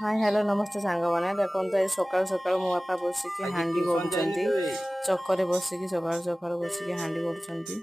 Hi hello नमस्ते सांगमाने देखो ये सकाल सकाल मो बापा बसिकी हांडी गढ़ुचंती चक्कर बसिकी सकाल सकाल बसिकी हांडी गढ़ुचंती।